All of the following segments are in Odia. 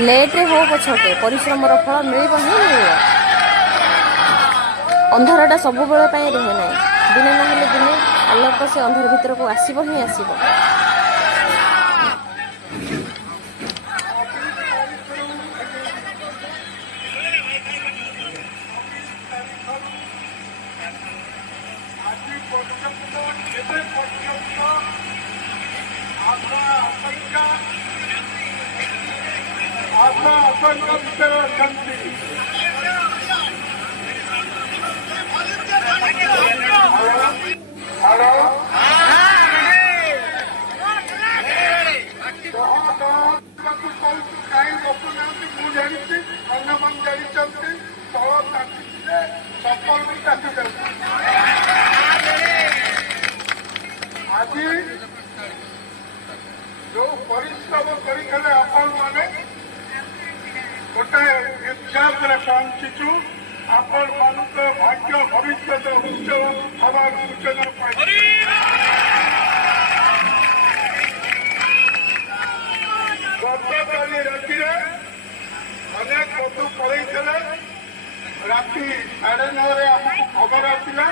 लेट्रे हो पछके परिश्रम फल मिल ही मिल अंधारटा सब रुहे ना दिने ना दिने आलोक से अंधार भीतर को आसब ही आसब। आज जो परिश्रम करते आपण मैंने गोटे एग्जाम पहुंचीचु आपण मान भाग्य भविष्य उज्जवल हमार सूचना पाई गतकाली राति अनेक बंधु पलैते राति 9:30 आमको खबर आसला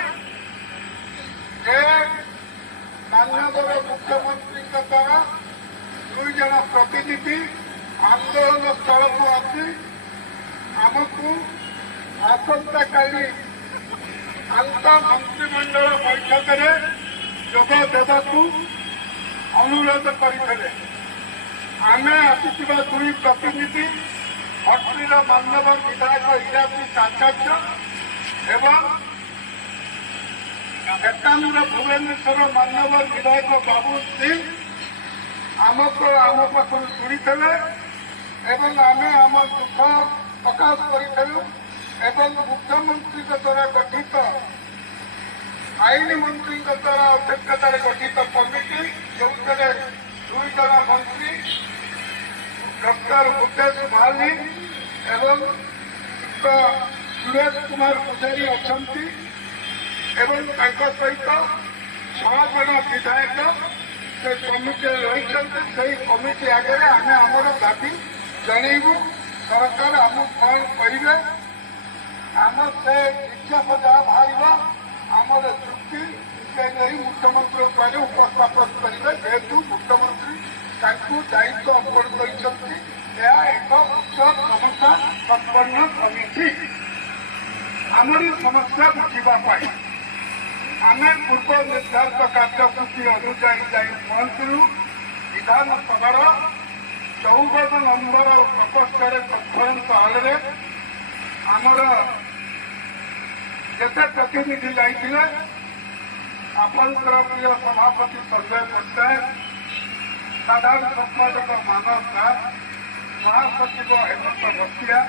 माननीय मुख्यमंत्री द्वारा 2 जन प्रतिनिधि आंदोलन स्थल को आसी आमको आसंता काली अंत मंत्रिमंडल बैठक में जोग देवाकू अनुरोध करते आमे आसीथिबा 2 प्रतिनिधि हट्टीर मानव विधायक इरापति आचार्य एवं एकाम्र भुवनेश्वर मानव विधायक बाबू सिंह आमको आम पाखु शुणी एवं आमे आम दुख प्रकाश करूँ एवं मुख्यमंत्री द्वारा गठित आईन मंत्री द्वारा अध्यक्षतार गठित कमिटी जो 2 जन मंत्री डॉक्टर मुकेश महाली एवं सुरेश कुमार पुजारी अच्छा एवं सहित 6 जन विधायक से कमिटी रही कमिटी आगे आम आमर दाबी जनइबू सरकार आम कौन करेंगे आम से विज्ञापन जहाँ बाहर आमर चुक्ति नहीं मुख्यमंत्री उपाय उपस्थापन करेंगे जेहेतु मुख्यमंत्री दायित्व अर्पण कर एक उच्च क्षमता संपन्न कमिटी आमरी समस्या बुझापी आम पूर्व निर्धारित कार्यसूची अनुजाई जा पहुंचलु विधानसभा 14 नंबर प्रकोष्ठ कन्फरेन्स हल आमर जिते प्रतिनिधि जाइए आपंकर प्रिय सभापति संजय पट्टनायक साधारण संपादक मानव दास महासचिव हेमंत भटिया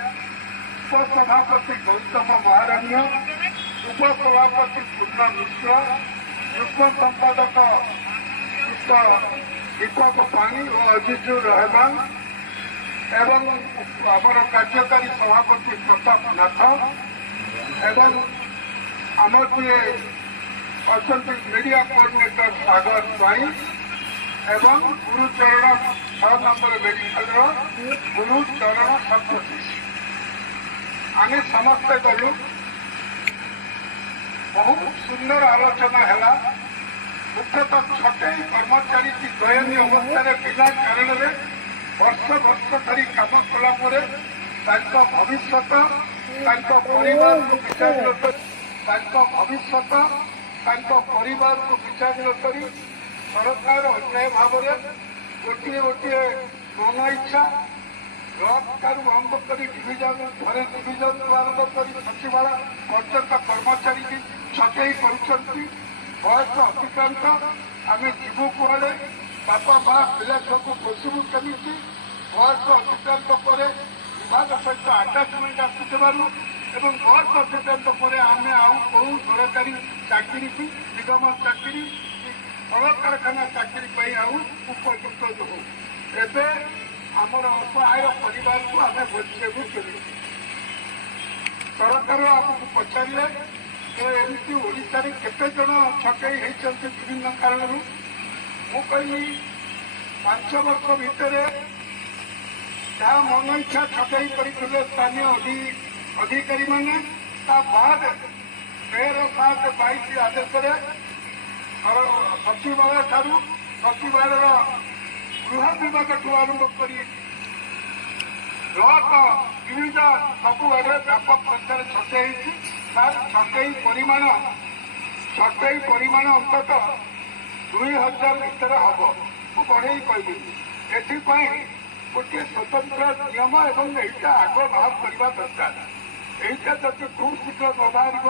उपसभापति गौतम महारण्य उपसभापति पूर्ण मिश्र युग्म संपादक दीपक पाणी और अजीजुर रहमान एवं आमर कार्यकारी सभापति प्रताप नाथ एवं आमर जी अच्छा मीडिया कोऑर्डिनेटर सागर स्वाई एवं गुरुचरण 6 नंबर मेडिकल गुरुचरण सतोष आम समस्ते गलु बहुत सुंदर आलोचना है मुख्यतः छटई कर्मचारी की दयनीय अवस्था बिना कारण वर्ष वर्ष धरी काम कलापर भविष्य परिवार को विचार भविष्य परिवार को विचार कर सरकार अन्याय भाव गोटे गोटे मन इच्छा ब्लक ठार आरंभ कर डिविजन थे डिविजन आरंभ कर सचिवालय पर्यंत कर्मचारी की छटई कर बयस अतिक्रांत आम जीवु कड़े बापा माँ पिला सबको पोषबू केमी बयस अतिक्रांत पर विभाग सहित आटाचमेंट आसुबारू एवं बयस अतिक्रांत पर आम आउ सरकारी चाकरी की निगम चाकरी कल कारखाना चाकरी उपयुक्त हो एवं आमर असहाय परिवार को आम बचाइबू केमी सरकार आमको पचारे एमती ओडिशा केते जन छटई होती विभिन्न कारण मु कहली 5 वर्ष भितर ଯାହା ମନ ଇଚ୍ଛା ଛଟେଇ କରିଥିଲେ ସ୍ଥାନୀୟ ଅଧିକାରୀ ମାନେ ତା ବାଦ 13/7/22 ଆଦେଶରେ ସଚିବାଳୟ ଠାରୁ ସଚିବାଳୟର ଗୃହ ବିଭାଗଠୁ ଆରମ୍ଭ କରି ବ୍ଲକ ଡିଭିଜନ ସବୁଆଡେ ବ୍ୟାପକ ସଂଖ୍ୟାରେ ଛଟେଇ ହେଇଛି। ତାର ଛଟେଇ ପରିମାଣ ଅନ୍ତତଃ 2000 ଭିତରେ ହବ। ମୁଁ ବଢେଇ କହିବି ଏଥିପାଇଁ ଗୋଟିଏ ସ୍ୱତନ୍ତ୍ର ନିୟମ ଏବଂ ଏଇଟା ଆଗ ବାହାର କରିବା ଦରକାର। এইটা যদি খুব শীঘ্র ন বাহারিব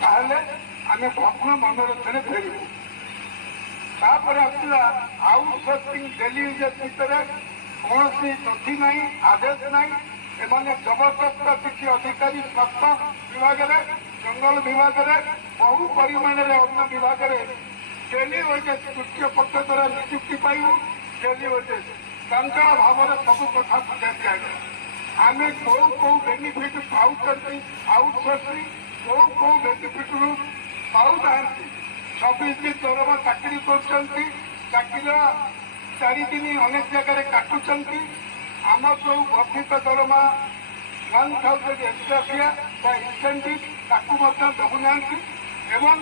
তাহলে আমি ভগ্ন মনোরঞ্জনে ফেরিବୁ। তারপরে আসলা আউটসোর্ସିଂ ডেଲି ୟୁଜେସ୍ ଭିତରେ କୌଣସି ନଥି ନାହିଁ, ଆଦେଶ ନାହିଁ। ଏମାନେ ଜବରଦସ୍ତ କିଛି ଅଧିକାରୀ ସ୍ୱାସ୍ଥ୍ୟ ବିଭାଗରେ, ଜଙ୍ଗଲ ବିଭାଗରେ, ବହୁ ପରିମାଣରେ ଅନ୍ୟ ବିଭାଗରେ ଡେଲି ୱେଜେସ୍ ତୃତୀୟ ପକ୍ଷ ଦ୍ୱାରା ନିଯୁକ୍ତି ପାଇବୁ। ଡେଲି ୱେଜେସ୍ ତାଙ୍କର ଭାବରେ ସବୁ କଥା ବୁଝାଇ ଦିଆଗଲା। ଆମେ କୋଉ ବେନିଫିଟ୍ ପାଉଛନ୍ତି ଆଉଟସୋର୍ସିଂ, କୋଉ ବେନିଫିଟ୍ରୁ ପାଉନାହାନ୍ତି। 26 ଦିନ ଦରମା ଚାକିରି କରୁଛନ୍ତି, ଚାକିରିର 4 ଦିନ ଅନେକ ଜାଗାରେ କାଟୁଛନ୍ତି। ଆମର ଯୋଉ ବର୍ଦ୍ଧିତ ଦରମା 1000 ଏକ୍ସଟ୍ରା ବା ଇନସେଣ୍ଟିଭ୍ ତାକୁ ମଧ୍ୟ ଦେଉନାହାନ୍ତି ଏବଂ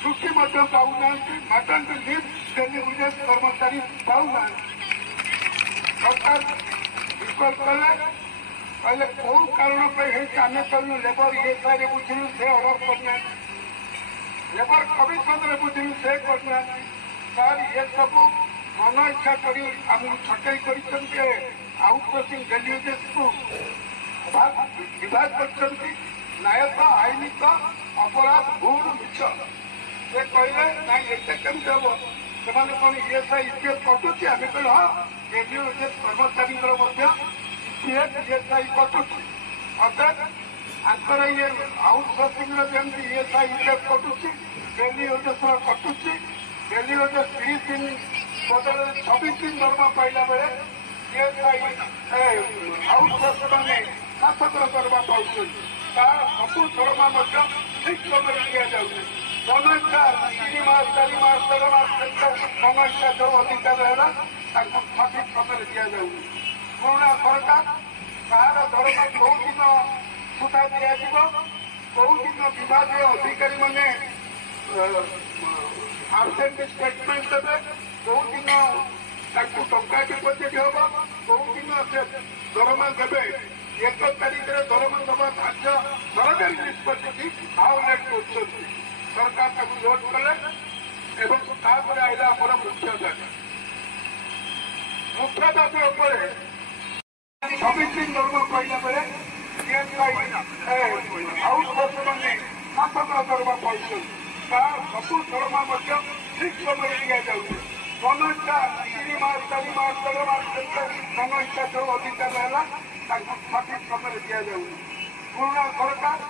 ଛୁଟି ମଧ୍ୟ ପାଉନାହାନ୍ତି। ମାଟର୍ନିଟି ଲିଭ୍ ଡେଲି ୱେଜେସ୍ କର୍ମଚାରୀ ପାଉନାହାନ୍ତି। ସରକାର ବିକଳ୍ପ କଲେ କହିଲେ କୋଉ କାରଣ ପାଇଁ ହେଇଛି ଆମେ କହିଲୁ ଲେବର ଇଏସ୍ଆଇରେ ବୁଝିଲୁ ସେ ଅର୍ଡର କରିନାହାନ୍ତି, ଲେବର କମିଶନରେ ବୁଝିଲୁ ସେ କରିନାହାନ୍ତି। ସାର୍ ଇଏ ସବୁ ମନ ଇଚ୍ଛା କରି ଆମକୁ ଛଟେଇ କରିଛନ୍ତି। ଆଉଟସୋର୍ସିଂ ଡେଲି ୱେଜେସ୍କୁ ବିଭାଗ କରିଛନ୍ତି। ନ୍ୟାୟିକ ଆଇନିକ ଅପରାଧ ଭୁଲ ମିଛ ସେ କହିଲେ ନାଇଁ ଏଇଟା କେମିତି ହବ, ସେମାନେ କଣ ଇଏସ୍ଆଇ ଇପିଏଫ୍ କଟୁଛି? ଆମେ କହିଲୁ ହଁ ଡେଲି ୱେଜେସ୍ କର୍ମଚାରୀଙ୍କର ମଧ୍ୟ ଇଏସ୍ଆଇ କଟୁଛି। ଅର୍ଥାତ୍ ଆଙ୍କର ଇଏ ଆଉଟସୋର୍ସିଂର ଯେମିତି ଇଏସ୍ଆଇ ଇପିଏଫ୍ କଟୁଛି, ଡେଲି ୱେଜେସ୍ର କଟୁଛି। ଡେଲି ୱେଜେସ୍ 30 ଦିନ ବଦଳରେ 26 ଦିନ ଦରମା ପାଇଲା ବେଳେ ଇଏସ୍ଆଇ ଆଉଟସୋର୍ସ ମାନେ ମାସକର ଦରମା ପାଉଛନ୍ତି। ତାର ସବୁ ଦରମା ମଧ୍ୟ ଠିକ୍ ସମୟରେ ଦିଆଯାଉଛି। ମନ ଇଚ୍ଛା 3 ମାସ 4 ମାସ 13 ମାସ ମନ ଇଚ୍ଛା ଯୋଉ ଅଧିକାର ହେଲା ତାଙ୍କୁ ସଠିକ୍ ସମୟରେ ଦିଆଯାଉଛି। ପୁରୁଣା ସରକାର ତାହାର ଦରମା କୋଉ ଦିନ ସୁଧା ଦିଆଯିବ, କୋଉ ଦିନ ବିଭାଗୀୟ ଅଧିକାରୀମାନେ ଆବସେଣ୍ଟ ଷ୍ଟେଟମେଣ୍ଟ ଦେବେ, କୋଉ ଦିନ ତାଙ୍କୁ ଟଙ୍କା ଡିପୋଜିଟ୍ ହବ, କୋଉ ଦିନ ସେ ଦରମା ଦେବେ, 1 ତାରିଖରେ ଦରମା ଦେବା ଧାର୍ଯ୍ୟ ସରକାରୀ ନିଷ୍ପତ୍ତିକି ଭାଓଲେଟ୍ କରୁଛନ୍ତି। ସରକାର ତାକୁ ଲୋଡ୍ କଲେ ଏବଂ ତାପରେ ଆଇଲା ଆମର ମୁଖ୍ୟ ଦାବି ଉପରେ 26 ଦିନ ଦରମା ପାଇଲା ବେଳେ ଆଉଟସୋର୍ସମାନେ ମାସକର ଦରମା ପାଉଛନ୍ତି। ତା ସବୁ ଦରମା ମଧ୍ୟ ଠିକ୍ ସମୟରେ ଦିଆଯାଉଛି। ମନ ଇଚ୍ଛା 3 ମାସ 4 ମାସ 13 ମାସ ମନ ଇଚ୍ଛା ଯୋଉ ଅଧିକାର ହେଲା ତାଙ୍କୁ ସଠିକ୍ ସମୟରେ ଦିଆଯାଉଛି। ପୁରୁଣା ସରକାର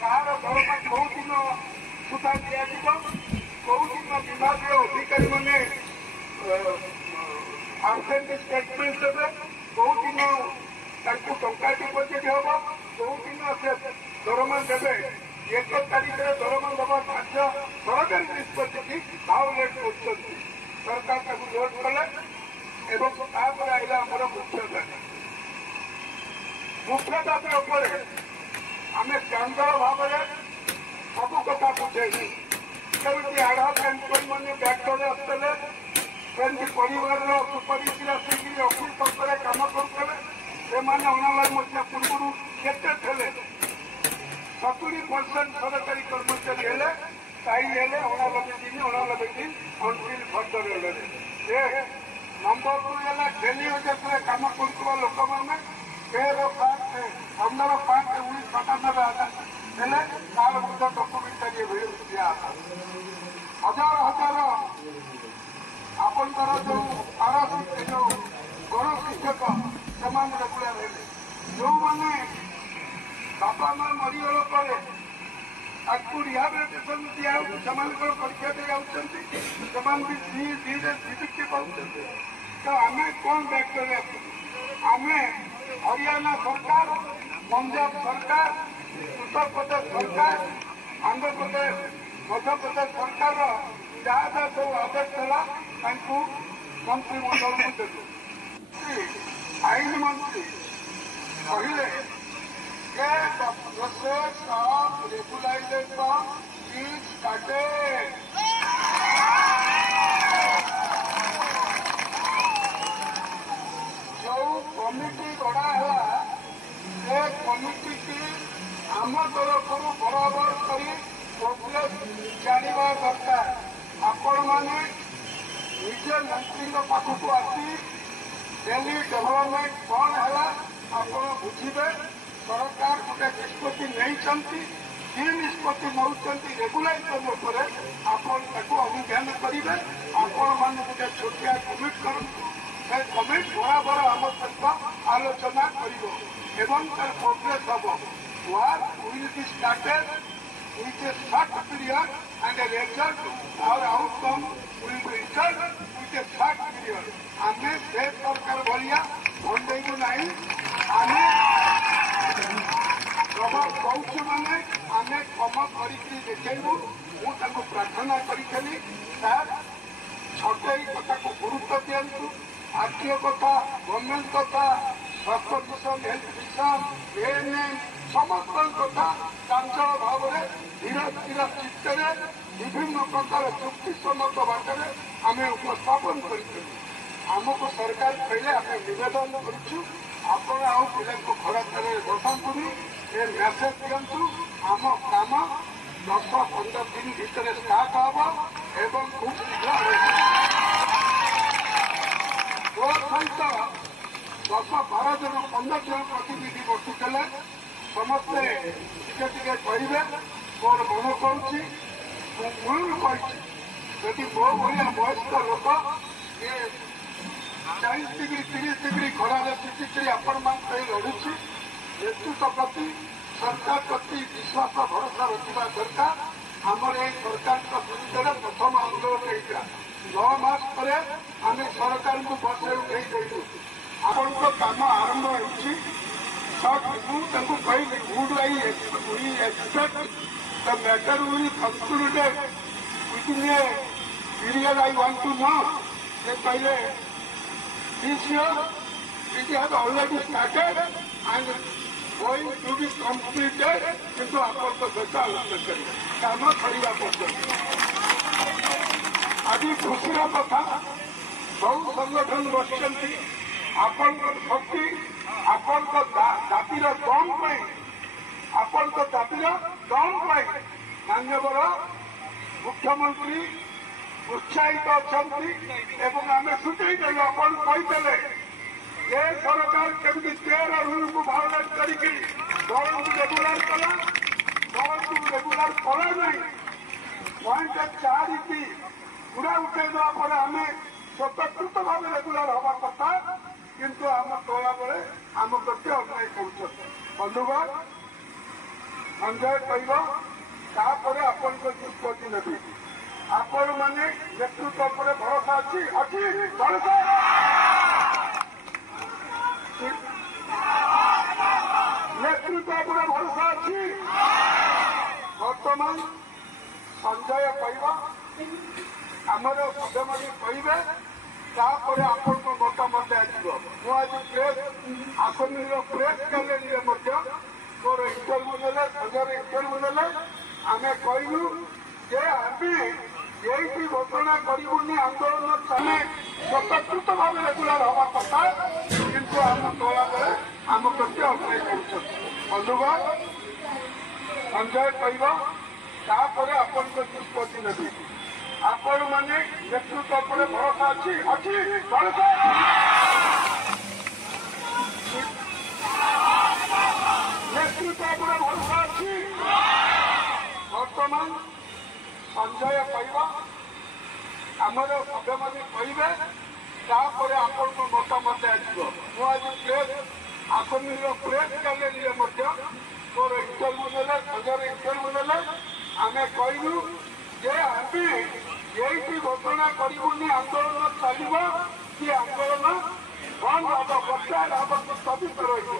ତାହାର ଦରମା କୋଉ ଦିନ ସୁଧା ଦିଆଯିବ, କୋଉ ଦିନ ବିଭାଗୀୟ ଅଧିକାରୀମାନେ ଆବସେଣ୍ଟ ଷ୍ଟେଟମେଣ୍ଟ ଦେବେ, କୋଉ ଦିନ ତାଙ୍କୁ ଟଙ୍କା ଡିପୋଜିଟ୍ ହବ, କୋଉ ଦିନ ସେ ଦରମା ଦେବେ, 1 ତାରିଖରେ ଦରମା ଦେବା ଧାର୍ଯ୍ୟ ସରକାରୀ ନିଷ୍ପତ୍ତିକି ଭାଓଲେଟ୍ କରୁଛନ୍ତି। ସରକାର ତାକୁ ଲୋଡ୍ କଲେ ଏବଂ ତାପରେ ଆଇଲା ଆମର ମୁଖ୍ୟ ଦାବି ଉପରେ ଆମେ କେନ୍ଦ୍ର ଭାବରେ ସବୁ କଥା ବୁଝେଇଛୁ। କେମିତି ଆଡ୍ ଏମ୍ପ୍ଲୟିମାନେ ବ୍ୟାଙ୍କରେ ଆସିଥିଲେ, କେମିତି ପରିବାରର ସୁପରିସ୍ଥିତି ଆସିକି ଅଫିସ ଉପରେ କାମ କରୁଥିଲେ। ସେମାନେ 99 ମସିହା ପୂର୍ବରୁ କେତେ ଥିଲେ? 70% ସରକାରୀ କର୍ମଚାରୀ ହେଲେ, ସ୍ଥାୟୀ ହେଲେ 99 ଦିନ ଅନଟିଲ୍ ଫର୍ଦର ହେଲେ। ନମ୍ବର 2 ହେଲା ଡେଲି ୱେଜେସ୍ରେ କାମ କରୁଥିବା ଲୋକମାନେ 15/5/1997 ହେଲେ ତାର ମଧ୍ୟ ଡକୁମେଣ୍ଟାରୀ ଦିଆହେଲା। ହଜାର ଆପଣଙ୍କର ଯୋଉ ଗଣଶିକ୍ଷକ ସେମାନେ ରେଗୁଲାର ହେଲେ। ଯୋଉମାନେ ବାପା ମା ମରିଗଲା ପରେ ତାଙ୍କୁ ରିହାବିଲିଟେସନ ଦିଆହେଉଛି, ସେମାନଙ୍କର ପରୀକ୍ଷା ଦେଇ ଯାଉଛନ୍ତି, ସେମାନେ ବି ଧୀରେ ନିଯୁକ୍ତି ପାଉଛନ୍ତି। ତ ଆମେ କଣ ବ୍ୟାକ୍ କରି ଆସୁଛୁ? ଆମେ ହରିୟାଣା ସରକାର, ପଞ୍ଜାବ ସରକାର, ଉତ୍ତରପ୍ରଦେଶ ସରକାର, ଆନ୍ଧ୍ରପ୍ରଦେଶ, ମଧ୍ୟପ୍ରଦେଶ ସରକାରର ଯାହା ସବୁ ଆଦେଶ ଥିଲା ତାଙ୍କୁ ମନ୍ତ୍ରିମଣ୍ଡଳକୁ ଦେଲୁ। आईन मंत्री कहले the process of regularization is started. जो कमिटी गढ़ा है कमिटी की आम तरफ बराबर कर प्रोग्रेस जाना दरकार। आपण मैंने निजे मंत्री पाखक आसी डेली डेभलपमेंट कौन है आप बुझे सरकार गोटे निष्पत्ति नहीं कि निष्पत्ति नौ रेगुलेशन उपर अभिज्ञान करेंगे। आपण मैंने गोटे छोटिया कमिट करूँ कमिट बराबर आम सहित आलोचना कर प्रोग्रेस हम work will be started with a short period and a result or outcome will be returned with a short period. आमे देश सरकार भलिया भंडे को नहीं आमे प्रभाव पहुँच माने आमे कम करी देखेबू। मुझे प्रार्थना करी सर छोटे कथा को गुरुत्व दिंतु आर्थिक कथा गवर्नमेंट कथा स्वास्थ्य मिशन हेल्थ मिशन एएनएम समस्त कथा चंचल भाव में धीरे धीरे चित्तर विभिन्न प्रकार चुक्ति सम्मत बाटर आम उपस्थापन करमको सरकार कहले आम नवेदन करूँ आपण आउ पिला खराब बसातुनि ए मेसेज दिंतु आम काम 10-15 दिन भितर स्टार्ट हम एवं खूब शीघ्र सहित 10-12 जन 15 जन प्रतिनिधि बसुले समस्ते टे कहे मोर मन करुच्ची मूल कही मो भाया वयस्क लोक ये 40 डिग्री 30 डिग्री खरार शिखिकी आपण मान लड़ुची नेतृत्व प्रति सरकार प्रति विश्वास भरोसा रखा दरकार। आमर ये सरकार विरुद्ध प्रथम आंदोलन होता 9 मास पर आम सरकार को बस उठे आपण काम आरंभ हो कहली would I expect the matter will concluded within a period I want to know. They पहले this year it has already started and going to be completed किंतु आपण तो बेटा आलोचना काम करवा पर्यंत आज खुशीर कथा बहु संगठन बसती आपण शक्ति आपण जातिर दम आपण जातिर दम मान्यवर मुख्यमंत्री उत्साहित अच्छा आम सूचीदेलु आपण कहीदेले ये सरकार केमी 13 रूल को भायोलेट करके दल को रेगुलर कला दल को रेगुलर कला नहीं पॉइंट 4 पूरा उठेदेवा पर आम स्वतंत्र भाव रेगुलर हवा कथा किंतु आम कहला बेले आम प्रति अन्याय कर बंधुगण संजय कहपर आपण निष्पत्ति ने आपण मैंने नेतृत्व पर भरोसा अच्छी नेतृत्व पर भरोसा अच्छी बर्तमान संजय आमर सभ्यमान कहे तापर आपण मतामत आज प्रेस आसनी प्रेस गैलेरी मोर इंटरव्यू ने सजर इंटरव्यू ने आम कहलु जे आम यही घोषणा करूनी आंदोलन चले स्वतंत्र भाव रेगुलर हवा कथा किंतु आम कहला बेले आम प्रति अन्याय कर बंधुगण संजय कहपर आपण निष्पत्ति ने आपण मैंने नेतृत्व पर भरोसा अच्छी नेतृत्व पर भरोसा अच्छी बर्तमान संजय आमर सभ्यमान कहे तापर आपण मतामत आज प्रेस आसनी प्रेस गैलेरी मोर इंटरव्यू ने सजर इंटरव्यू ने आम कहलु जे आम यही घोषणा करूनी आंदोलन चलो कि आंदोलन बंद हम बचार हम स्थगित रही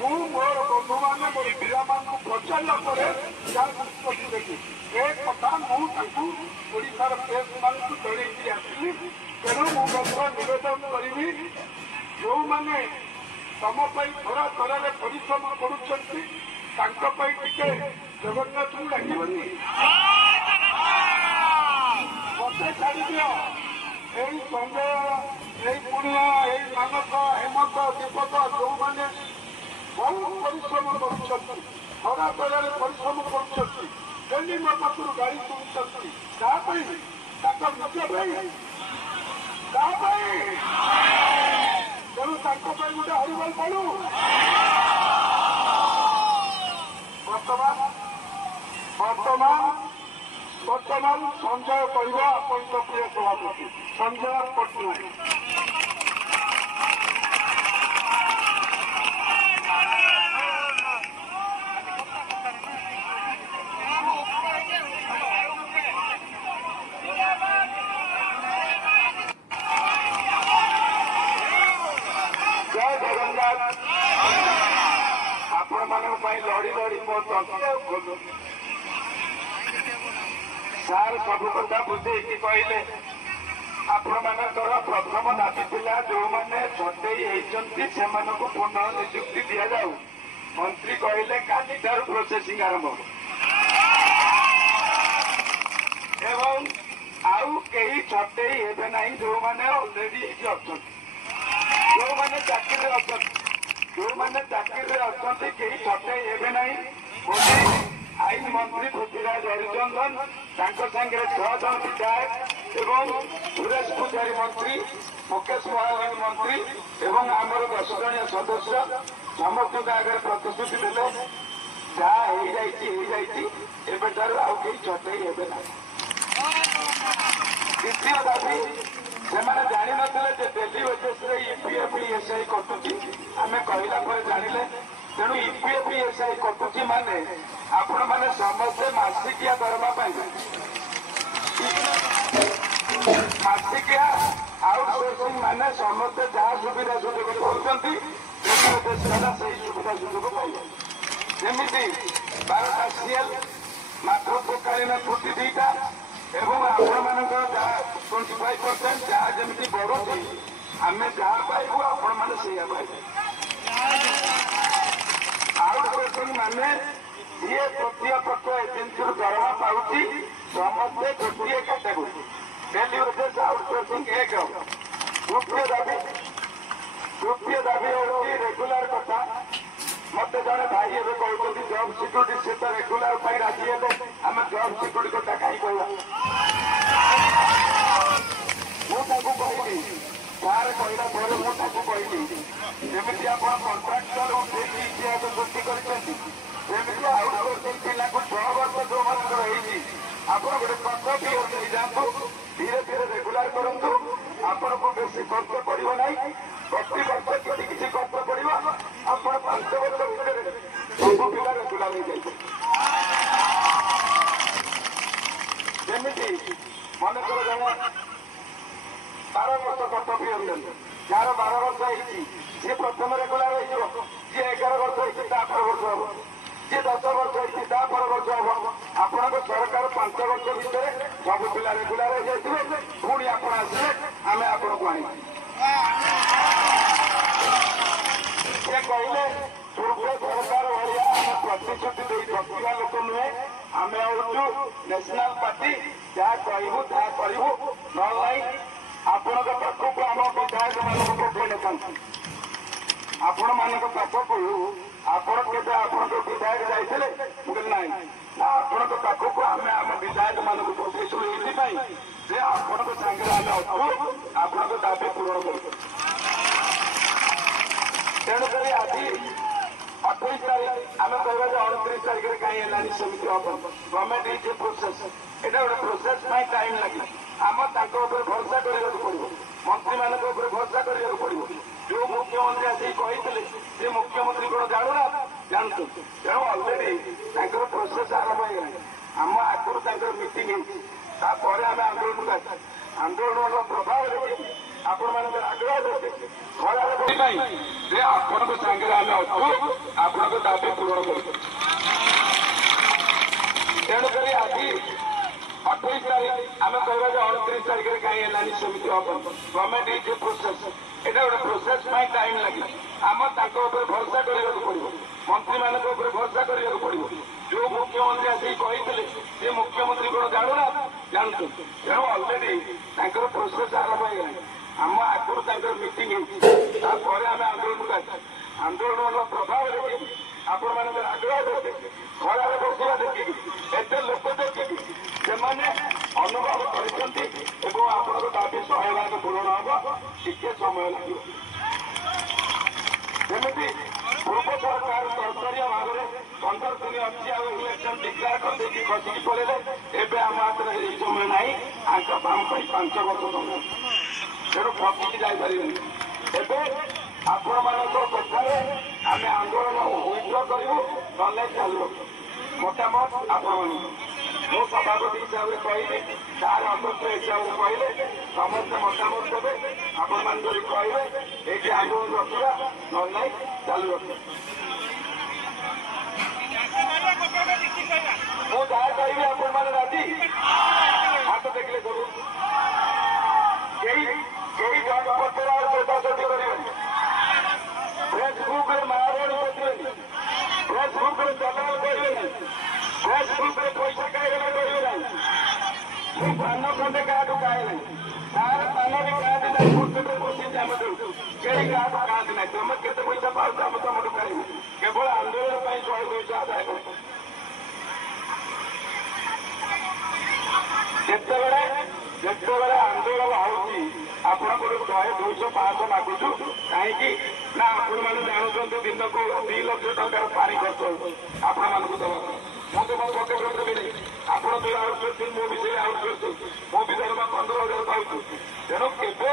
मोर बंधु मैंने मोर पिला पचारा पर निष्पत्ति देखी ए कथा मुझार प्रेस मान जन आसली तेणु मुझे निवेदन करी जो मैंने ତମ ପାଇଁ ଖରା ତରାରେ ପରିଶ୍ରମ କରୁଛନ୍ତି ତାଙ୍କ ପାଇଁ ଟିକେ ଜଗନ୍ନାଥଙ୍କୁ ଡାକିବନି ମତେ ଛାଡ଼ିଦିଅ ଏଇ ସଞ୍ଜୟ ଏଇ ପୁଣିଆ ଏଇ ମାନସ ହେମନ୍ତ ଦୀପକ ଯୋଉମାନେ ବହୁତ ପରିଶ୍ରମ କରୁଛନ୍ତି ଖରା ତରାରେ ପରିଶ୍ରମ କରୁଛନ୍ତି ଡେଲି ମୋ ପାଖରୁ ଗାଡ଼ି ଶୁଣୁଛନ୍ତି କାହା ପାଇଁ ତାଙ୍କ ନିଜ ପାଇଁ କାହା ପାଇଁ ତେଣୁ ତାଙ୍କ ପାଇଁ ଗୋଟେ ହରିବୋଲ ପଡୁ ବର୍ତ୍ତମାନ ସଞ୍ଜୟ କହିବ ଆପଣଙ୍କ ପ୍ରିୟ ସଭାପତି ସଞ୍ଜୟ ପଟ୍ଟନାୟକ। ଆପଣମାନଙ୍କ ପାଇଁ ଲଢ଼ି ଲଢ଼ି ମୋ ତଣ୍ଟି ଖୋଲୁ ସାର୍ ସବୁ କଥା ବୁଝେଇକି କହିଲେ ଆପଣମାନଙ୍କର ପ୍ରଥମ ଦାବି ଥିଲା ଯୋଉମାନେ ଛଟେଇ ହେଇଛନ୍ତି ସେମାନଙ୍କୁ ପୁନଃ ନିଯୁକ୍ତି ଦିଆଯାଉ ମନ୍ତ୍ରୀ କହିଲେ କାଲିଠାରୁ ପ୍ରୋସେସିଂ ଆରମ୍ଭ ଏବଂ ଆଉ କେହି ଛଟେଇ ହେବେ ନାହିଁ ଯୋଉମାନେ ଅଲରେଡି ଏଠି ଅଛନ୍ତି ଯୋଉମାନେ ଚାକିରିରେ ଅଛନ୍ତି କେହି ଛଟେଇ ହେବେ ନାହିଁ ବୋଲି ଆଇନ ମନ୍ତ୍ରୀ ପୃଥ୍ୱୀରାଜ ହରିଚନ୍ଦନ ତାଙ୍କ ସାଙ୍ଗରେ 6 ଜଣ ବିଧାୟକ ଏବଂ ସୁରେଶ ପୂଜାରୀ ମନ୍ତ୍ରୀ ମୁକେଶ ମହାଜନ ମନ୍ତ୍ରୀ ଏବଂ ଆମର 10 ଜଣିଆ ସଦସ୍ୟ ସମସ୍ତଙ୍କ ଆଗରେ ପ୍ରତିଶ୍ରୁତି ଦେଲେ ଯାହା ହେଇଯାଇଛି ଏବେଠାରୁ ଆଉ କେହି ଛଟେଇ ହେବେ ନାହିଁ। ଦ୍ୱିତୀୟ ଦାବି ସେମାନେ ଜାଣିନଥିଲେ ଯେ ଡେଲି ବେସିସରେ ଇପିଏଫ୍ ଇଏସ୍ଆଇ କଟୁଛି ଆମେ କହିଲା ପରେ ଜାଣିଲେ ତେଣୁ ଇପିଏଫ୍ ଇଏସ୍ଆଇ କଟୁଛି ମାନେ ଆପଣମାନେ ସମସ୍ତେ ମାସିକିଆ ଦରମା ପାଇବେ ମାସିକିଆ ଆଉଟସୋର୍ସିଂ ମାନେ ସମସ୍ତେ ଯାହା ସୁବିଧା ସୁଯୋଗ କରୁଛନ୍ତି ସେଇ ସୁବିଧା ସୁଯୋଗ ପାଇବେ ଯେମିତି 12ଟା ସିଏଲ୍ ମାତୃତ୍ୱକାଳୀନ ଛୁଟି 2ଟା ଏବଂ ଆପଣମାନଙ୍କର ଯାହା 25% ଯାହା ଯେମିତି ବଢୁଛି ଆମେ ଯାହା ପାଇବୁ ଆପଣମାନେ ସେଇଆ ପାଇବେ। ଆଉଟସୋର୍ସିଂ ମାନେ ଯିଏ ତୃତୀୟ ଏଜେନ୍ସିରୁ ଦରମା ପାଉଛି ସମସ୍ତେ ଗୋଟିଏ କାଟାଗୋରୀ ଡେଲି ବେସିସ୍ ଆଉଟସୋର୍ସିଂ 1। ତୃତୀୟ ଦାବି ହେଉଛି ରେଗୁଲାର କଥା ମତେ ଜଣେ ଭାଇ ଏବେ କହୁଛନ୍ତି ଜବ୍ ସିକ୍ୟୁରିଟି ସେ ତ ରେଗୁଲାର ପାଇଁ ରାଜି ହେଲେ ଆମେ ଜବ୍ ସିକ୍ୟୁରିଟି କଥା କାହିଁ କହିବା ମୁଁ ତାକୁ କହିଲି ସାର୍ କହିଲା ପରେ ମୁଁ ତାକୁ କହିଲି ଯେମିତି ଆପଣ କଣ୍ଟ୍ରାକ୍ଟର ଉଠେଇକି ଇତିହାସ ସୃଷ୍ଟି କରିଛନ୍ତି ସେମିତି ଆଉଟସୋର୍ସିଂ ପିଲାଙ୍କୁ 6 ବର୍ଷ ଯୋଉମାନଙ୍କର ହେଇଛି ଆପଣ ଗୋଟେ କର୍ତ୍ତବ୍ୟ ନେଇଯାଆନ୍ତୁ ଧୀରେ ଧୀରେ ରେଗୁଲାର କରନ୍ତୁ ଆପଣଙ୍କୁ ବେଶୀ ଖର୍ଚ୍ଚ ପଡିବ ନାହିଁ ପ୍ରତିବର୍ଷ କିଛି ଖର୍ଚ୍ଚ ପଡିବ ଆପଣ 5 ବର୍ଷ ଭିତରେ ସବୁ ପିଲା ରେଗୁଲାର ହେଇଯାଇଛନ୍ତି ଯେମିତି ମନେକର ଜଣେ 12 ବର୍ଷ କର୍ତ୍ତବ୍ୟ ଅଛନ୍ତି ଯାହାର 12 ବର୍ଷ ହେଇଛି ସିଏ ପ୍ରଥମ ରେଗୁଲାର ହେଇଯିବ ଯିଏ 11 ବର୍ଷ ହେଇଛି ତା ପର ବର୍ଷ ହବ ଯିଏ 10 ବର୍ଷ ହେଇଛି ତା ପର ବର୍ଷ ହବ ଆପଣଙ୍କ ସରକାର 5 ବର୍ଷ ଭିତରେ ସବୁ ପିଲା ରେଗୁଲାର ହେଇଯାଇଥିବେ ପୁଣି ଆପଣ ଆସିଲେ ଆମେ ଆପଣଙ୍କୁ ଆଣିବା ସେ କହିଲେ ପୂର୍ବ ସରକାର ଭଳିଆ ଆମେ ପ୍ରତିଶ୍ରୁତି ଦେଇ ଠକିବା ଲୋକ ନୁହେଁ ଆମେ ହେଉଛୁ ନ୍ୟାସନାଲ ପାର୍ଟି ଯାହା କହିବୁ ତାହା କରିବୁ ନହେଲେ ନାହିଁ ଆପଣଙ୍କ ପାଖକୁ ଆମ ବିଧାୟକ ମାନଙ୍କୁ ପଠେଇନଥାନ୍ତି ଆପଣମାନଙ୍କ ପାଖକୁ ଆପଣ କେବେ ଆପଣଙ୍କ ବିଧାୟକ ଯାଇଥିଲେ ମୁଁ କହିଲି ନାହିଁ ନା ଆପଣଙ୍କ ପାଖକୁ ଆମେ ଆମ ବିଧାୟକ ମାନଙ୍କୁ ପଠେଇଥିଲୁ ଏଇଥିପାଇଁ ଯେ ଆପଣଙ୍କ ସାଙ୍ଗରେ ଆମେ ଅଛୁ ଆପଣଙ୍କ ଦାବି ପୂରଣ କରୁଛୁ ତେଣୁକରି ଆଜି 28 ତାରିଖ ଆମେ କହିବା ଯେ 29 ତାରିଖରେ କାହିଁ ହେଲାନି ସେମିତି ହବ ଗଭର୍ଣ୍ଣମେଣ୍ଟ ଇଜ୍ ଏ ପ୍ରୋସେସ୍ ଏଇଟା ଗୋଟେ ପ୍ରୋସେସ୍ ପାଇଁ ଟାଇମ୍ ଲାଗେ ଆମ ତାଙ୍କ ଉପରେ ଭରସା କରିବାକୁ ପଡିବ ମନ୍ତ୍ରୀମାନଙ୍କ ଉପରେ ଭରସା କରିବାକୁ ପଡିବ ଯୋଉ ମୁଖ୍ୟମନ୍ତ୍ରୀ ଆସିକି କହିଥିଲେ ସେ ମୁଖ୍ୟମନ୍ତ୍ରୀ କଣ ଜାଣୁନା ଜାଣୁଛନ୍ତି ତେଣୁ ଅଲରେଡି ତାଙ୍କର ପ୍ରୋସେସ୍ ଆରମ୍ଭ ହେଇଗଲାଣି ଆମ ଆଗରୁ ତାଙ୍କର ମିଟିଂ ହେଇଛି ତାପରେ ଆମେ ଆନ୍ଦୋଳନକୁ ଆସିଛୁ ଆନ୍ଦୋଳନର ପ୍ରଭାବରେ ଆପଣମାନଙ୍କର ଆଗ୍ରହ ଖରାପ ପାଇଁ ଯେ ଆପଣଙ୍କ ସାଙ୍ଗରେ ଆମେ ଅଛୁ ଆପଣଙ୍କ ଦାବି ପୂରଣ କରୁଛୁ ତେଣୁକରି ଆଜି 28 ତାରିଖ ଆମେ କହିବା ଯେ 29 ତାରିଖରେ କାହିଁ ହେଲାନି ସେମିତି ହବ ଗଭର୍ଣ୍ଣମେଣ୍ଟ ଇଜ୍ ଏ ପ୍ରୋସେସ୍ ଏଇଟା ଗୋଟେ ପ୍ରୋସେସ୍ ପାଇଁ ଟାଇମ୍ ଲାଗେ आम भरोसा करने पड़ो मंत्री मान भरोसा करने पड़ो जो मुख्यमंत्री आसिक कही मुख्यमंत्री कौन जानूना जानते तेणु अलरेडी प्रोसेस आरंभ हो आम आगुरी मीटिंग आम आंदोलन आंदोलन प्रभाव आपण मान आग्रह देखिए खराब बसवा देखिए एत लोक देखिए से अनुभव कर दाबी 100 भाग पूरण हम टे समय लगे जमी पूर्व सरकार सरकारिया भाव में 15 दिन अच्छी इलेक्शन डिक्लेयर करदे खसिकी पड़े एवं आम हाथ में समय ना आम 5 वर्ष समय तेणु ठकिकी जापर एवं आपण मान कथा आम आंदोलन उद्र करूँ ना चालू मतामत आपण मो सभापति हिसाब से कहली तार अध्यक्ष हिसाब से कहले समस्त मतामत देवे आपण मान कहे ये आंदोलन रखा ना चालू रख मु जहाँ कहि आपण मैंने राजी हाथ देखले करू जनपत्र बेदखल कर फेसबुक मारवाड़ी करवे फेसबुक दलाल करवे फेसबुक पैसा कहीं करवे ना पान खंडे क्या खाए ना तार पान भी खाते ना फुटे बसी आम दू कहीं क्या खाते ना तुम के पैसा पास आम तुम खाइबू केवल आंदोलन 100 आदाय कर जितेबले आंदोलन होती आपण 100 200 500 मागुचु कहीं ना आपण मैंने जानते दिन को 2 लाख टकर पानी खर्च आपण मानक दवा मुझे पकेट भी नहीं आप आउटसोर्सिंग मो विषय आउटसोर्सिंग मो भी 15,000 पाऊँ तेणु के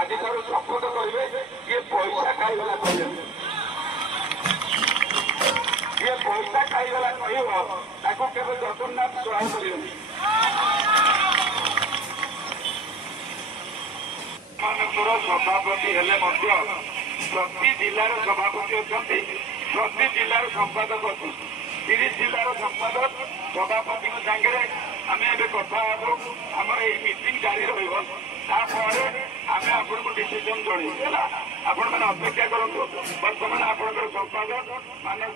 आज शपथ करेंगे ये पैसा खाईगला कह ये पैसा खाईगला कह जगन्नाथ सहाय कर सभापति हेले प्रति जिलार सभापति अच्छा प्रति जिलार संपादक अच्छी 30 जिलार संपादक सभापति सागे आम ए कथा आम मीटिंग जारी रहा आम आपको डिसीजन जन आपण मैंने अपेक्षा करूँ बर्तमान आपंकर संपादक मानव